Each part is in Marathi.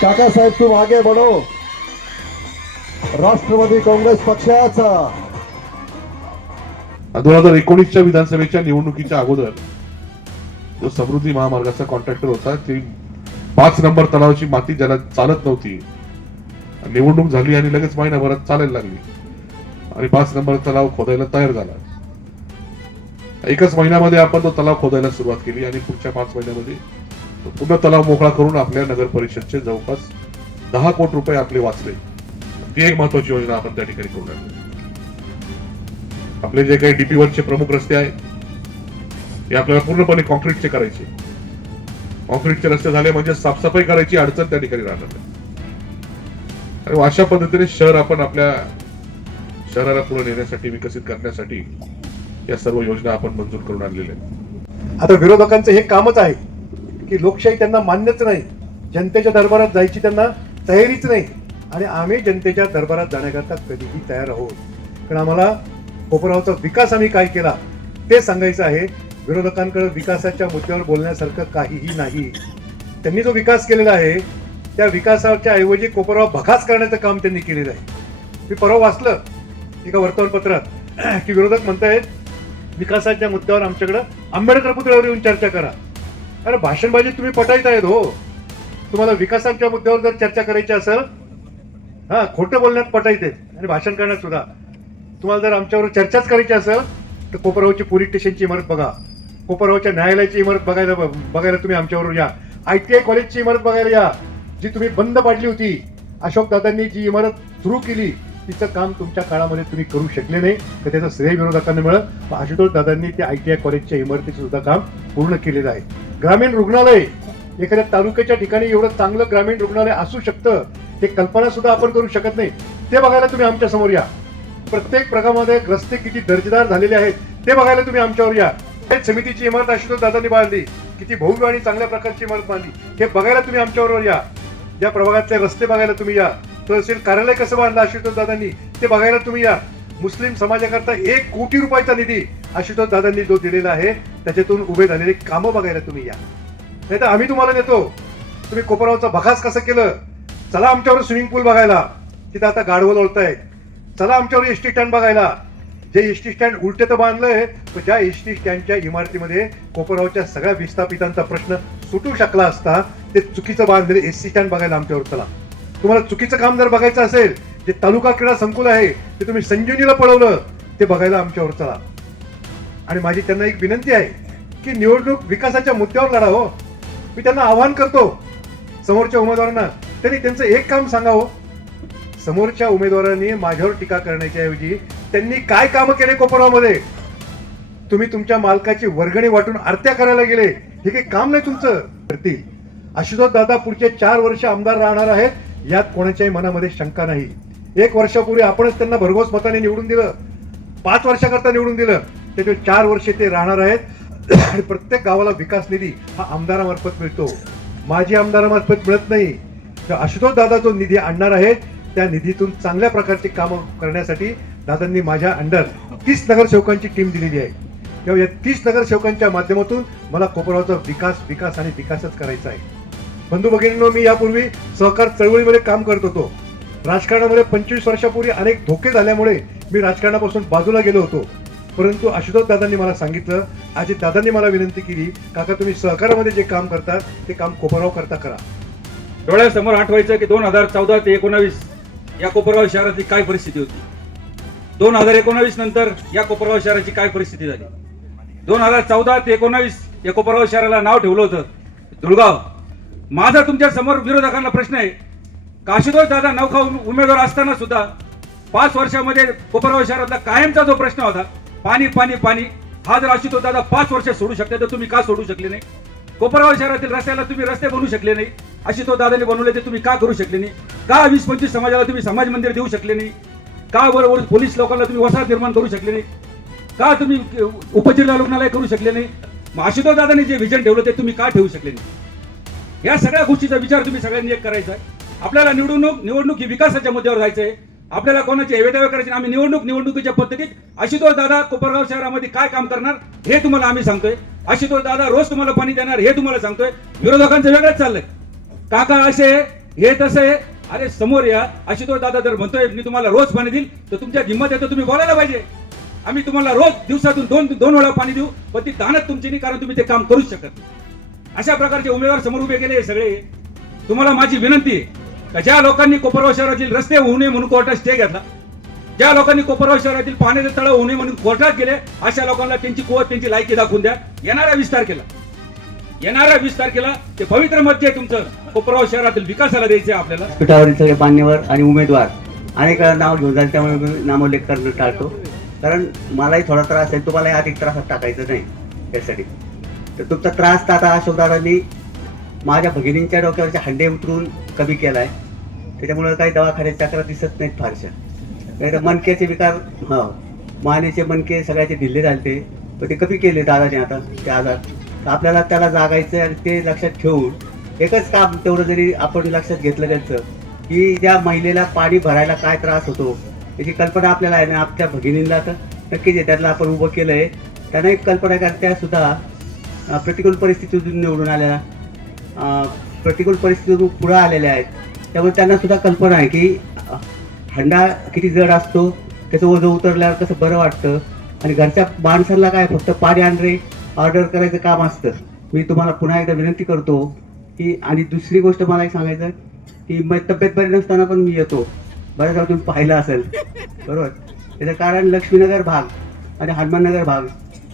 काका साहेब तुम आगे बढ़ो. राष्ट्रवादी काँग्रेस पक्षाचा 2019च्या विधानसभेच्या निवडणुकीच्या अगोदर जो समृद्धी महामार्गाचा कॉन्ट्रॅक्टर होता ते 5 नंबर तलावाची माती ज्याला चालत नव्हती, निवडणूक झाली आणि लगेच महिनाभरात चालायला लागली आणि 5 नंबर तलाव खोदायला तयार झाला. एकच महिन्यामध्ये आपण तो तलाव खोदायला सुरुवात केली आणि पुढच्या 5 महिन्यामध्ये तो पूर्ण तलाव मोकळा करून आपल्या नगर परिषदचे जवळपास 10 कोटी रुपये आपले वाचले. ती एक महत्वाची योजना आपण त्या ठिकाणी करून आणली. आपले जे काही डीपी वरचे प्रमुख रस्ते आहेत ते आपल्याला पूर्णपणे कॉन्क्रीटचे करायचे. कॉन्क्रीटचे रस्ते झाले म्हणजे साफसफाई करायची अडचण त्या ठिकाणी राहणार नाही. आणि अशा पद्धतीने शहर आपण आपल्या शहराला पुढे नेण्यासाठी, विकसित करण्यासाठी या सर्व योजना आपण मंजूर करून आणलेल्या आहेत. आता विरोधकांचं हे कामच आहे की लोकशाही त्यांना मान्यच नाही, जनतेच्या दरबारात जायची त्यांना तयारीच नाही आणि आम्ही जनतेच्या दरबारात जाण्याकरता कधीही तयार आहोत. कारण आम्हाला कोपरावचा विकास आम्ही काय केला ते सांगायचं आहे. विरोधकांकडे विकासाच्या मुद्द्यावर बोलण्यासारखं काहीही नाही. त्यांनी जो विकास केलेला आहे त्या विकासाच्या ऐवजी कोपराव भकास करण्याचं काम त्यांनी केलेलं आहे. मी परवा वाचलं एका वर्तमानपत्रात की विरोधक म्हणतायत विकासाच्या मुद्द्यावर आमच्याकडं आंबेडकर पुतळ्यावर येऊन चर्चा करा. अरे भाषणबाजी तुम्ही पटायत आहेत हो. तुम्हाला विकासाच्या मुद्द्यावर जर चर्चा करायची असेल, हा खोटं बोलण्यात पटायते आणि भाषण करण्यात सुद्धा, तुम्हाला जर आमच्यावर चर्चाच करायची असेल तर कोपरावची पोलीस स्टेशनची इमारत बघा, कोपरावच्या न्यायालयाची इमारत बघायला तुम्ही आमच्यावर या, ITI कॉलेजची इमारत बघायला या, जी तुम्ही बंद पाडली होती. अशोक दादांनी जी इमारत सुरू केली तिचं काम तुमच्या काळामध्ये तुम्ही करू शकले नाही तर त्याचं श्रेय विरोधकांना मिळत. आशुतोष दादांनी त्या ITI कॉलेजच्या इमारतीचं सुद्धा काम पूर्ण केलेलं आहे. ग्रामीण रुग्णालय, एखाद्या तालुक्याच्या ठिकाणी एवढं चांगलं ग्रामीण रुग्णालय असू शकतं ते कल्पना सुद्धा आपण करू शकत नाही. ते बघायला तुम्ही आमच्या समोर या. प्रत्येक प्रभागामध्ये रस्ते किती दर्जेदार झालेले आहेत ते बघायला तुम्ही आमच्यावर या. समितीची इमारत आशुतोष दादांनी बांधली, किती भव्य आणि चांगल्या प्रकारची इमारत बांधली हे बघायला तुम्ही आमच्याबरोबर या. या प्रभागातले रस्ते बघायला तुम्ही या. तहसील कार्यालय कसं बांधलं आशुतोष दादांनी ते बघायला तुम्ही या. मुस्लिम समाजाकरता 1 कोटी रुपयाचा निधी आशुतोष दादांनी जो दिलेला आहे त्याच्यातून उभे झालेले कामं बघायला तुम्ही या. नाही तर आम्ही तुम्हाला नेतो. तुम्ही कोपरावचा भकास कसं केलं, चला आमच्यावर स्विमिंग पूल बघायला, तिथं आता गाढवं लोळतायत. चला आमच्यावर एसटी स्टँड बघायला, जे एसटी स्टँड उलटे तर बांधलंय पण ज्या एसटी स्टँडच्या इमारतीमध्ये कोपरावच्या सगळ्या विस्थापितांचा प्रश्न सुटू शकला असता ते चुकीचं बांधलेले एसटी स्टँड बघायला आमच्यावर चला. तुम्हाला चुकीचं काम जर बघायचं असेल, जे तालुका क्रीडा संकुल आहे ते तुम्ही संजीवनीला पळवलं ते बघायला आमच्यावर चला. आणि माझी त्यांना एक विनंती आहे की निवडणूक विकासाच्या मुद्द्यावर लढा हो. मी त्यांना आवाहन करतो समोरच्या उमेदवारांना, त्यांनी त्यांचं एक काम सांगावं. समोरच्या उमेदवारांनी माझ्यावर टीका करण्याच्या ऐवजी त्यांनी काय कामं केले कोपरावमध्ये. तुम्ही तुमच्या मालकाची वर्गणी वाटून आरत्या करायला गेले, हे काही काम नाही तुमचं. करतील आशुतोष दादा पुढचे 4 वर्ष आमदार राहणार आहेत यात कोणाच्याही मनामध्ये शंका नाही. 1 वर्षापूर्वी आपणच त्यांना भरघोस मताने निवडून दिलं, 5 वर्षाकरता निवडून दिलं, त्याचे 4 वर्ष ते राहणार आहेत. आणि प्रत्येक गावाला विकास निधी हा आमदारामार्फत मिळतो, माजी आमदारामार्फत मिळत नाही. तर आशुतोष दादा जो निधी आणणार आहेत त्या निधीतून चांगल्या प्रकारची कामं करण्यासाठी दादांनी माझ्या अंडर 30 नगरसेवकांची टीम दिलेली आहे. तेव्हा या 30 नगरसेवकांच्या माध्यमातून मला कोपरावचा विकास आणि विकासच करायचा आहे. बंधू भगिनींनो, मी यापूर्वी सहकार चळवळीमध्ये काम करत होतो. राजकारणामध्ये 25 वर्षापूर्वी अनेक धोके झाल्यामुळे मी राजकारणापासून बाजूला गेलो होतो. परंतु आशुतोष दादांनी मला सांगितलं, अजित दादांनी मला विनंती केली, काका तुम्ही सहकारामध्ये जे काम करतात ते काम कोपराव करता करा. डोळ्यासमोर आठवायचं की 2014 ते 19 या कोपरगाव शहराची काय परिस्थिती होती. 2019 नंतर या कोपरगाव शहराची काय परिस्थिती झाली. 2014 ते 19 या कोपरगाव शहराला नाव ठेवलं होतं धुळगाव. माझा तुमच्या समोर विरोधकांना प्रश्न आहे, आशुतोष दादा नौखा उमेदवार असताना सुद्धा 5 वर्षामध्ये कोपरगाव शहरातला कायमचा जो प्रश्न होता पाणी पाणी पाणी, हा जर आशुतोष दादा 5 वर्ष सोडू शकते तर तुम्ही का सोडू शकले नाही. कोपरगाव शहरातील रस्त्याला तुम्ही रस्ते बनवू शकले नाही, आशुतोष दादांनी बनवले ते तुम्ही का करू शकले नाही. का 20-25 समाजाला तुम्ही समाज मंदिर देऊ शकले नाही. का बरोबर पोलीस लोकांना तुम्ही वसाहत निर्माण करू शकले नाही. का तुम्ही उपजिल्हा रुग्णालय करू शकले नाही. आशुतोष दादांनी जे विजन ठेवलं ते तुम्ही का ठेवू शकले नाही. या सगळ्या गोष्टीचा विचार तुम्ही सगळ्यांनी एक करायचा आहे. आपल्याला निवडणूक ही विकासाच्या मुद्द्यावर जायचंय. आपल्याला कोणाचे हेवेदावे करायचे. आम्ही निवडणुकीच्या पद्धतीत आशुतोष दादा कोपरगाव शहरामध्ये काय काम करणार हे तुम्हाला आम्ही सांगतोय. आशुतोष दादा रोज तुम्हाला पाणी देणार हे तुम्हाला सांगतोय. विरोधकांचं वेगळंच चाललंय. काका असे हे तसे. अरे समोर या. आशुतोष दादा जर म्हणतोय मी तुम्हाला रोज पाणी देईल तर तुमच्या हिंमत येतो तुम्ही बोलायला पाहिजे. आम्ही तुम्हाला रोज दिवसातून दोन वेळा पाणी देऊ, पण ती दानत तुमची नाही, कारण तुम्ही ते काम करूच शकत नाही. अशा प्रकारचे उमेदवार समोर उभे केले हे सगळे. तुम्हाला माझी विनंती आहे का ज्या लोकांनी कोपरगाव शहरातील रस्ते होऊ नये म्हणून कोर्टात स्टे घेतला, ज्या लोकांनी कोपरगाव शहरातील पाण्याचे तळ होऊ नये म्हणून कोर्टात गेले, अशा लोकांना त्यांची कुवत त्यांची लायकी दाखवून द्या. येणाऱ्या 20 तारखेला ते पवित्र मत आहे तुमचं कोपरगाव शहरातील विकासाला द्यायचं आहे आपल्याला. पीठावरील सगळे मान्यवर आणि उमेदवार अनेक वेळा नाव घेऊन जाईल, त्यामुळे मी नामोल्लेख करणं टाळतो. कारण मलाही थोडा त्रास आहे, तुम्हालाही अधिक त्रासात टाकायचं नाही यासाठी. तर तुमचा त्रास तर आता अशोकदादांनी माझ्या भगिनींच्या डोक्यावरचे हंडे उतरून कमी केला आहे. त्याच्यामुळे काही दवाखान्याच्या चक्रा दिसत नाहीत फारशा. काही तर मनकेचे विकार, मानेचे मनके सगळ्याचे ढिल्ले झाले, पण ते कमी केले दादाने आता ते आजार. तर आपल्याला त्याला जागायचं आणि ते लक्षात ठेवून एकच काम तेवढं जरी आपण लक्षात घेतलं त्यांचं, की ज्या महिलेला पाणी भरायला काय त्रास होतो त्याची कल्पना आपल्याला आहे ना, आपल्या भगिनींना तर नक्कीच आहे, त्यातलं आपण उभं केलं आहे. त्यांना एक कल्पना आहे, कारण त्यासुद्धा प्रतिकूल परिस्थितीतून निवडून आलेल्या, प्रतिकूल परिस्थितीतून पुढं आलेल्या आहेत. त्यामुळे त्यांना सुद्धा कल्पना आहे की हंडा किती जड असतो, त्याचं ओझं उतरल्यावर कसं बरं वाटतं. आणि घरच्या माणसांना काय फक्त पाणी आणणे ऑर्डर करायचं काम असतं. मी तुम्हाला पुन्हा एकदा विनंती करतो की, आणि दुसरी गोष्ट मला एक सांगायचं की तब्येत बरी नसताना पण मी येतो. बऱ्याच वेळा तुम्ही पाहिलं असेल, बरोबर. त्याचं कारण लक्ष्मीनगर भाग आणि हनुमाननगर भाग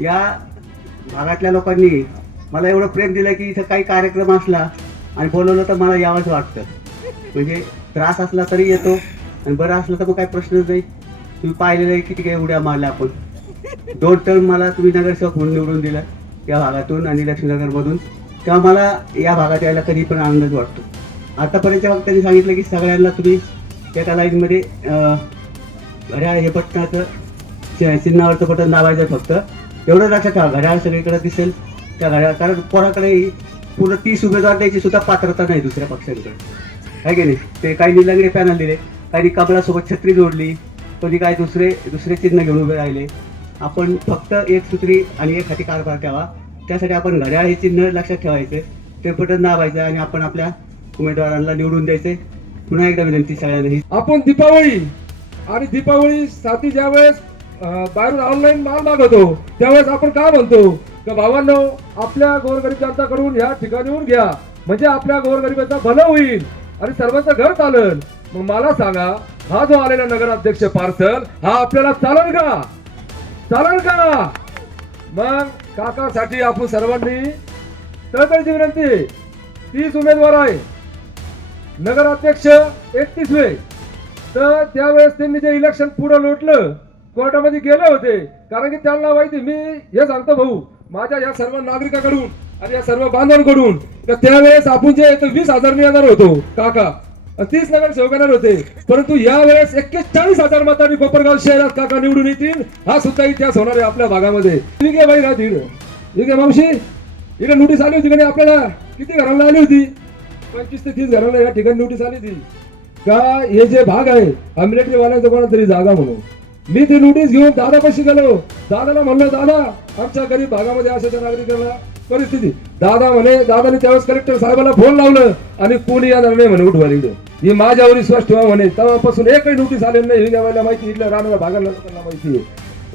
या भागातल्या लोकांनी मला एवढं प्रेम दिलं की इथं काही कार्यक्रम असला आणि बोलवलं तर मला यावंच वाटतं. म्हणजे त्रास असला तरी येतो आणि बरं असलं तर मग काही प्रश्नच नाही. तुम्ही पाहिलेलं आहे किती काही उड्या मारल्या आपण. 2 टर्म मला तुम्ही नगरसेवक म्हणून निवडून दिला या भागातून आणि लक्ष्मीनगरमधून, तेव्हा मला या भागात यायला कधी पण आनंदच वाटतो. आतापर्यंत फक्त त्यांनी सांगितलं की सगळ्यांना तुम्ही एका लाईनमध्ये घड्याळ हे बटनाचं चिन्हावरचं बटन दाबायचं, फक्त एवढं लक्षात ठेवा. घड्याळ सगळीकडे दिसेल त्या घड्याळ, कारण कोणाकडेही पूर्ण 30 उमेदवार द्यायची सुद्धा पात्रता नाही दुसऱ्या पक्षांकडे, आहे की नाही. ते काही निलंगडे पॅनल दिले, काही कमळासोबत छत्री जोडली, कोणी काय दुसरे चिन्ह घेऊन उभे राहिले. आपण फक्त एक सूत्री आणि एक हाती कारभार ठेवा. त्यासाठी आपण घड्याळ हे चिन्ह लक्षात ठेवायचे, ते बटन दाबायचं आणि आपण आपल्या उमेदवारांना निवडून द्यायचे. पुन्हा एकदा विनंती सगळ्यांनी, आपण दीपावळी साठी ज्यावेळेस बाहेरून ऑनलाईन माल मागवतो त्यावेळेस आपण काय म्हणतो का भावांनो आपल्या गोरगरीब जनताकडून या ठिकाणीहून घ्या, म्हणजे आपल्या गोरगरिबाचं भलं होईल आणि सर्वांचं घर चालेल. मग मला सांगा, हा जो आलेला नगराध्यक्ष पार्सल हा आपल्याला चालेल का? मग काकासाठी आपण सर्वांनी तळतळची विनंती, 30 उमेदवार आहे, नगराध्यक्ष 31वे. तर त्यावेळेस त्यांनी जे इलेक्शन पुढे लोटलं, कोर्टामध्ये गेले होते, कारण की त्यांना माहिती, मी हे सांगतो भाऊ माझ्या या सर्व नागरिकांकडून आणि या सर्व बांधवांकडून, तर त्यावेळेस आपण जे 20,000 येणार होतो काका, 30 नगरसेवक येणार होते, परंतु यावेळेस 41,000 मतांनी कोपरगाव शहरात काका निवडून येतील. हा सुद्धा इतिहास होणार आहे आपल्या भागामध्ये. विगे बाई का तिकडे, विगे मावशी इकडे नोटीस आली होती का आपल्याला? किती घरांना आली होती? 25 ते 30 घरांना या ठिकाणी नोटीस आली होती का हे जे भाग आहे हा मिलिटरी वाल्यांचा कोणा तरी जागा म्हणून. मी ती नोटीस घेऊन दादापाशी गेलो. दादाला म्हणलं, दादा आमच्या गरीब भागामध्ये अशाच्या नागरिकांना परिस्थिती. दादा म्हणे, दादाने त्यावेळेस कलेक्टर साहेबांना फोन लावलं आणि कोणी येणार नाही म्हणे उठवायला इकडे. ही माझ्यावर विश्वास ठेवा म्हणे. तेव्हापासून एकही नोटीस आलेली नाही. हिंगावायला माहिती, इथल्या राहणाऱ्या भागाला लोकांना माहिती आहे.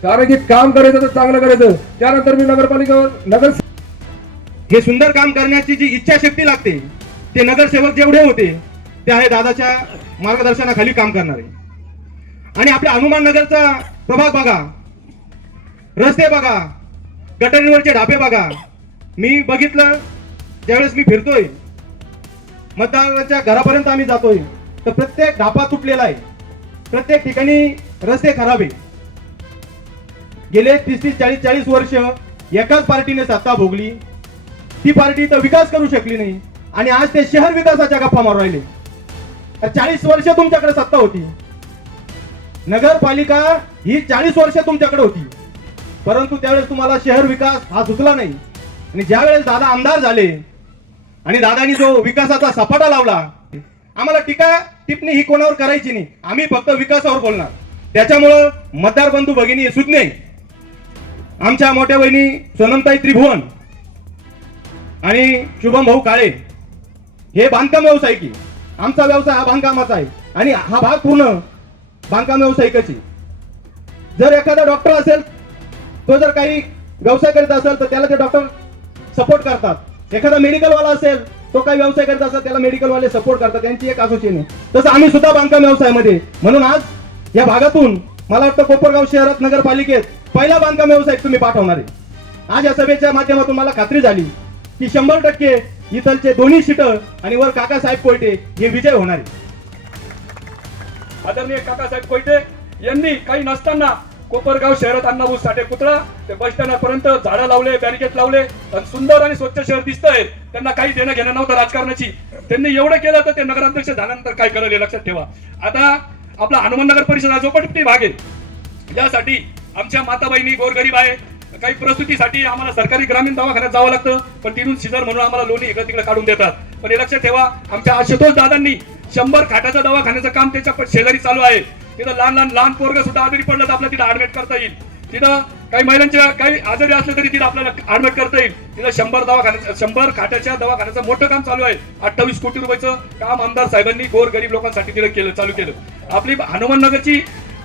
कारण की काम करायचं तर चांगलं करायचं. त्यानंतर मी नगरपालिकेवर हे सुंदर काम करण्याची जी इच्छाशक्ती लागते, ते नगरसेवक जेवढे होते ते आहे दादाच्या मार्गदर्शनाखाली काम करणारे. आणि आपल्या हनुमान नगरचा प्रभाग बघा, रस्ते बघा, गटारीवरचे ढाबे बघा. मी बघितलं ज्यावेळेस मी फिरतोय, मतदाराच्या घरापर्यंत आम्ही जातोय, तर प्रत्येक ढापा तुटलेला आहे, प्रत्येक ठिकाणी रस्ते खराब आहे. गेले 30-40 वर्ष एकाच पार्टीने सत्ता भोगली. ती पार्टी तर विकास करू शकली नाही आणि आज ते शहर विकासाच्या गप्पा मारू राहिले. 40 वर्ष तुमच्याकडे सत्ता होती, नगरपालिका ही 40 वर्ष तुमच्याकडे होती, परंतु त्यावेळेस तुम्हाला शहर विकास हा सुचला नाही. आणि ज्या वेळेस दादा आमदार झाले आणि दादानी जो विकासाचा सपाटा लावला, आम्हाला टीका टिप्पणी ही कोणावर करायची नाही, आम्ही फक्त विकासावर बोलणार. त्याच्यामुळं मतदार बंधू भगिनी सुज्ञे, आमच्या मोठ्या वहिनी सोनमताई त्रिभुवन आणि शुभम भाऊ काळे हे बांधकाम व्यावसायिकी. आमचा व्यवसाय हा बांधकामाचा आहे आणि हा भाग पूर्ण बांधकाम व्यावसायिकाची. जर एखादा डॉक्टर असेल, तो जर काही व्यवसाय करीत असेल तर त्याला ते डॉक्टर सपोर्ट करतात. एखादा मेडिकलवाला असेल, तो काही व्यवसाय करत असेल, त्याला मेडिकलवाले सपोर्ट करतात. त्यांची एक असोसिएशन आहे. तसं आम्ही सुद्धा बांधकाम व्यवसायामध्ये. म्हणून आज या भागातून मला वाटतं कोपरगाव शहरात नगरपालिकेत पहिला बांधकाम व्यवसाय तुम्ही पाठवणार आहे. आज या सभेच्या माध्यमातून मला खात्री झाली की 100% इथलचे दोन्ही सीट आणि वर काकासाहेब कोयटे हे विजय होणार आहे. आदरणीय काकासाहेब कोयटे यांनी काही नसताना कोपरगाव शहरात अण्णाभाऊ साठे पुतळा ते बस स्टँडपर्यंत झाडं लावले, बॅरिकेड लावले आणि सुंदर आणि स्वच्छ शहर दिसतंय. त्यांना काही देणं घेणं नव्हतं राजकारणाची. त्यांनी एवढं केलं तर ते नगराध्यक्ष झाल्यानंतर काय करेल हे लक्षात ठेवा. आता आपला हनुमाननगर परिषद हा झोपडपट्टी भाग आहे. यासाठी आमच्या माता बहिणी गोरगरीब आहे, काही प्रसूतीसाठी आम्हाला सरकारी ग्रामीण दवाखान्यात जावं लागतं, पण तिथून सिजर म्हणून आम्हाला लोणी इकडे तिकडे काढून देतात. पण हे लक्षात ठेवा, आमच्या आशुतोष दादांनी 100 खाटाचं दवाखान्याचं काम त्याच्या शेजारी चालू आहे. तिथं लहान पोरग सुद्धा आजारी पडलं तर आपल्याला तिथं ऍडमिट करता येईल. तिथं काही महिलांच्या काही आजारी असले तरी तिथं आपल्याला ऍडमिट करता येईल. तिथं 100 खाटाच्या दवाखान्याचं मोठं काम चालू आहे. 28 कोटी रुपयाचं काम आमदार साहेबांनी गोरगरीब लोकांसाठी तिथं चालू केलं. आपली हनुमाननगरची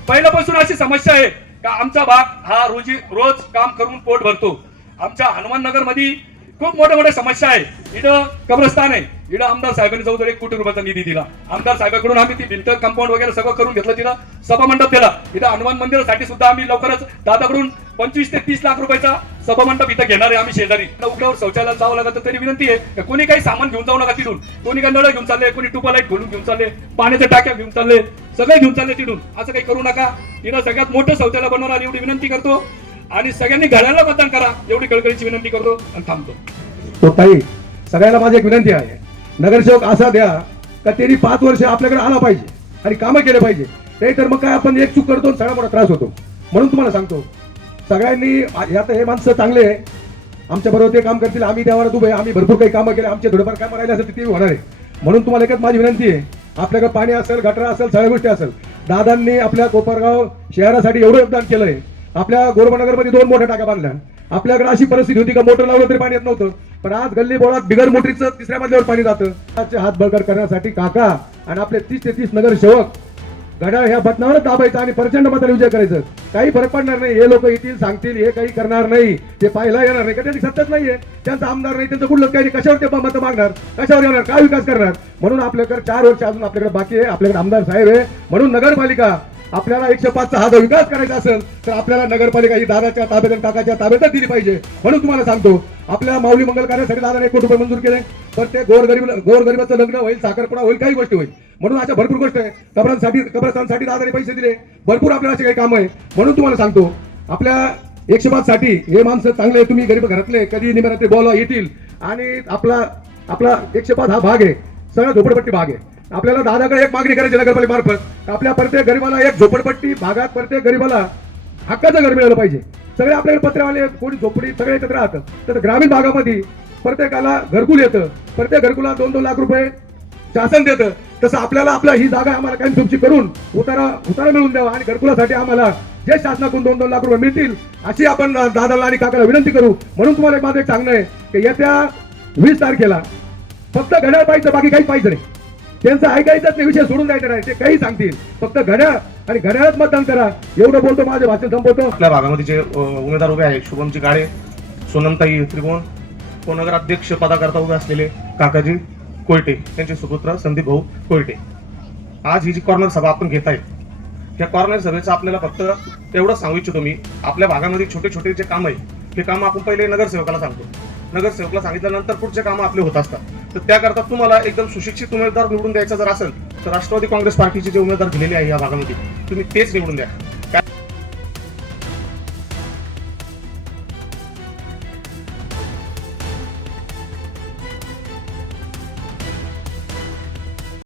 पहिल्यापासून अशी समस्या आहे का आमचा भाग हा रोज काम करून पोट भरतो. आमच्या हनुमाननगर मध्ये खूप मोठ्या समस्या आहे. इथं कब्रस्तान आहे. इथं आमदार साहेबांनी जवळजवळ 1 कोटी रुपयाचा निधी दिला. आमदार साहेबांकडून आम्ही ती भिंत कंपाऊंड वगैरे सगळं करून घेतलं. तिथं सभा मंडप दिला. इथं हनुमान मंदिरासाठी सुद्धा आम्ही लवकरच दादाकडून 25 ते 30 लाख रुपयाचा सभा मंडप इथं घेणार आहे आम्ही शेजारी. उघड्यावर शौचालयाला जावं लागतं तरी विनंती आहे कोणी काही सामान घेऊन जाऊ नका तिथून. कोणी काही नळ घेऊन चालले, कोणी ट्यूबलाईट खोलून घेऊन चालले, पाण्याच्या टाक्या घेऊन चालले, सगळे घेऊन चालले तिथून. असं काही करू नका. तिथं सगळ्यात मोठं शौचालय बनवणार एवढी विनंती करतो आणि सगळ्यांनी घड्याला मतदान करा एवढी कळकळीची विनंती करतो आणि थांबतो. तो ताई, सगळ्याला माझी एक विनंती आहे, नगरसेवक असा द्या का त्यांनी 5 वर्ष आपल्याकडे आला पाहिजे आणि कामं केले पाहिजे. नाही तर मग काय आपण एक चूक करतो, सगळा मोठा त्रास होतो. म्हणून तुम्हाला सांगतो, सगळ्यांनी यात हे माणसं चांगले आहे, आमच्या बरोबर ते काम करतील. आम्ही त्यावर उभे, आम्ही भरपूर काही कामं केले, आमचे थोडेफार कामं राहिले असेल ते होणार आहे. म्हणून तुम्हाला एकच माझी विनंती आहे, आपल्याकडे पाणी असेल, गटर असेल, सगळ्या गोष्टी असेल. दादांनी आपल्या कोपरगाव शहरासाठी एवढं योगदान केलंय. आपल्या गोरबनगरमध्ये 2 मोठ्या टाक्या बांधल्या. आपल्याकडे अशी परिस्थिती होती का मोटर लावलं तरी पाणी येत नव्हतं, पण आज गल्ली बोळात बिगर मोटरीचं 3ऱ्या मजल्यावर पाणी जातं. हात बळकट करण्यासाठी काका आणि आपले 30 ते 30 नगरसेवक घड्याळ ह्या बटनावरच दाबायचं आणि प्रचंड मताने विजय करायचं. काही फरक पडणार नाही. हे लोक येतील, सांगतील, हे काही करणार नाही, ते पाहायला येणार नाही. त्यांची सत्ताच नाहीये, त्यांचा आमदार नाही, त्यांचं कुठलं काही कशावर ते मतं मागणार, कशावर येणार, काय विकास करणार. म्हणून आपल्याकडे 4 वर्ष अजून आपल्याकडे बाकी आहे. आपल्याकडे आमदार साहेब आहे. म्हणून नगरपालिका आपल्याला 105चा हा जो विकास करायचा असेल तर आपल्याला नगरपालिका ही दादाच्या ताब्यात आणि काकाच्या ताब्यातच दिली पाहिजे. म्हणून तुम्हाला सांगतो, आपल्या माऊली मंगल कार्यासाठी दादाने 1 कोटी रुपये मंजूर केले. पण ते गोरगरिबाचं लग्न होईल, साखरपुडा होईल, काही गोष्टी होईल. म्हणून अशा भरपूर गोष्टी आहे. कब्रस्तानसाठी दादाने पैसे दिले. भरपूर आपल्याला असे काही काम आहे. म्हणून तुम्हाला सांगतो, आपल्या 105 साठी हे माणसं चांगले, तुम्ही गरीब घरातले कधी निमेरात्री बोलावा येतील. आणि आपला 105 हा भाग आहे, सगळा झोपडपट्टी भाग आहे. आपल्याला दादाकडे एक मागणी करायची नगरपालिका मार्फत, आपल्या प्रत्येक गरीबाला एक झोपडपट्टी भागात प्रत्येक गरीबाला हक्काचं घर मिळालं पाहिजे. सगळे आपल्याकडे पत्रेवाले, कोणी झोपडी, सगळे एकत्र राहतं. तर ग्रामीण भागामध्ये प्रत्येकाला घरकुल येतं. प्रत्येक घरकुला 2-2 लाख रुपये शासन देतं. तसं आपल्याला ही जागा आम्हाला काही तुमची करून उतारा मिळवून द्यावा आणि घरकुलासाठी आम्हाला जे शासनाकडून 2-2 लाख रुपये मिळतील अशी आपण दादाला आणि काकाला विनंती करू. म्हणून तुम्हाला माझं एक सांगणं आहे की येत्या 20 तारखेला फक्त घड्याळ पाहिजे, बाकी काही पाहिजे नाही. त्यांचं ऐकायचंच नाही, विषय सोडून द्यायचा नाही. ते काही सांगतील, फक्त घड्याळ आणि घड्याळच मतदान करा. एवढं बोलतो, माझे भाषण संपवतो. आपल्या भागामध्ये जे उमेदवार उभे आहेत, शुभमजी काळे, सोनमताई त्रिभुवन, उपनगराध्यक्ष पदाकरता उभे असलेले काकाजी कोयटे, त्यांचे सुपुत्र संदीप भाऊ कोयटे. आज ही जी कॉर्नर सभा आपण घेत आहे, त्या कॉर्नर सभेचं आपल्याला फक्त एवढं सांगू इच्छितो मी, आपल्या भागामध्ये छोटे छोटे जे काम आहे हे काम आपण पहिले नगरसेवकाला सांगतो. नगरसेवकाला सांगितल्यानंतर पुढचे कामं आपले होत असतात. तर त्याकरता तुम्हाला एकदम सुशिक्षित उमेदवार निवडून द्यायचा जर असेल तर राष्ट्रवादी काँग्रेस पार्टीचे जे उमेदवार दिलेले आहे या भागामध्ये तुम्ही तेच निवडून द्या.